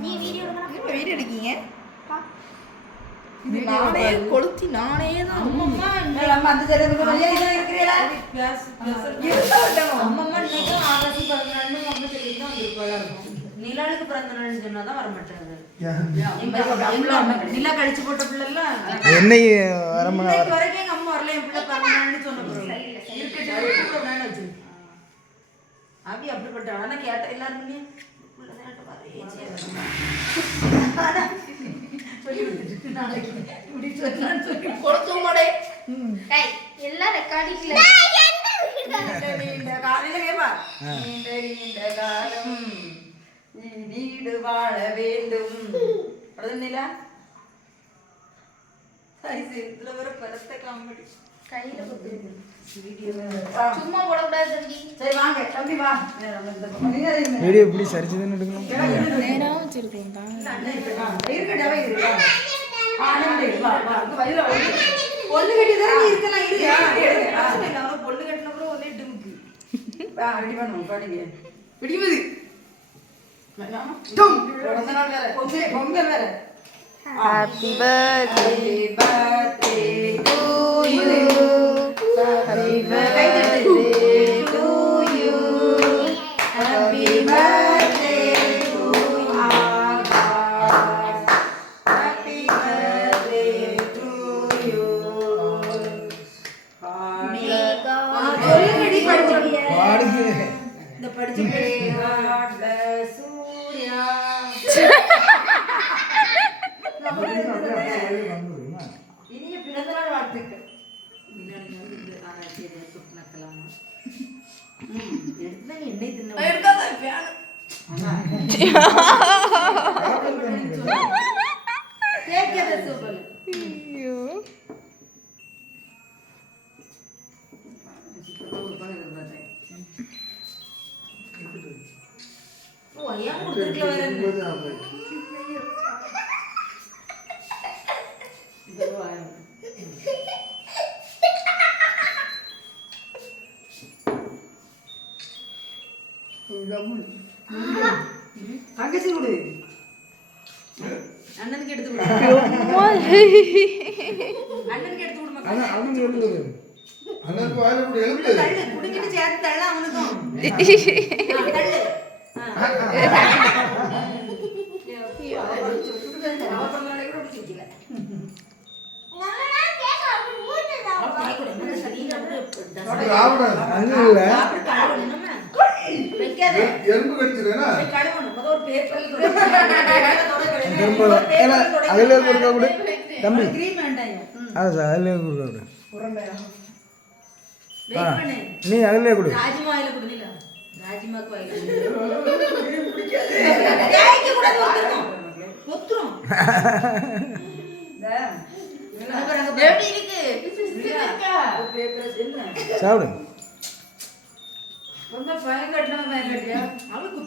நீ வீடியோ எடுக்கணும் வீடியோ எடுக்கீங்க இது நானே கொளுத்தி நானே தான் அம்மம்மா நம்ம அந்த வழியா இருக்கிறீங்களா. அம்மம்மா இன்னைக்கும் அப்படி சொல்லிட்டு தான் இருக்கும். நிலாளுக்கு பிறந்த நாள்னு சொன்னாதான் வர மாட்டாங்க அம்மா நிலா கழிச்சு போட்ட வரமணி இன்னைக்கு வரைக்கும் எங்க அம்மா வரல என் பிள்ளை பிறந்த நாள்னு சொன்ன இருக்கட்டும் கூப்பிட வேணாம்னு வச்சு அபி அப்படிப்பட்ட ஆனா கேட்ட எல்லாருமே. എല്ലാ റെക്കോർഡിങ്ങിലും കാലം വീട് വാഴ വേണ്ടും. അവിടെ നിന്നില്ല? ഇതിലൊരു പലത്തെ കാമ്പടി கையில சும்மா போடக்கூடாது தம்பி சரி வாங்க தம்பி வா. வீடியோ இப்படி சரிச்சுதுன்னு எடுக்கணும் நேரம் வச்சிருக்கோம் தான் இல்ல, அண்ணன் இருக்கா? அவன் இருக்கா? ஆ, அண்ணன் கிட்ட இரு, வா, வா, வலி. பொண்ணு கட்டி தானே நீ இருக்கலாம், இரு. ஆ, எடுங்க. பிரச்சனை இல்லை, அவன் பொண்ணு கட்டின அப்புறம் ஒரே டிமுக்கு. ஆ, ready பண்ணுவோம், படிங்க. பிடிக்குது. வேணாமா? டும். பிறந்த நாள் வேற. பொங்கல், வேற. பாடுங்க. இந்த படிச்சு God bless சூர்யா. இனிய பிறந்த நாள் வாழ்த்துக்கள் முன்னாடி வந்து இந்த ஏன் கொடுத்துருக்கல வேற என்ன? இதோ வாங்க. தங்கச்சி கொடு அண்ணனுக்கு எடுத்து கொடு அண்ணனுக்கு எடுத்து கொடுமா அண்ணனுக்கு வாயில கூட எழுந்து தள்ளு குடிக்கிட்டு சேர்த்து தள்ள அவனுக்கும் பேப்பர்ல தொடை அதில். கொடுக்க கூட. தம்பி. அது சார் அதிலே வெயிட் பண்ணு. நீ அதிலே கொடு. ராஜிமா வாயில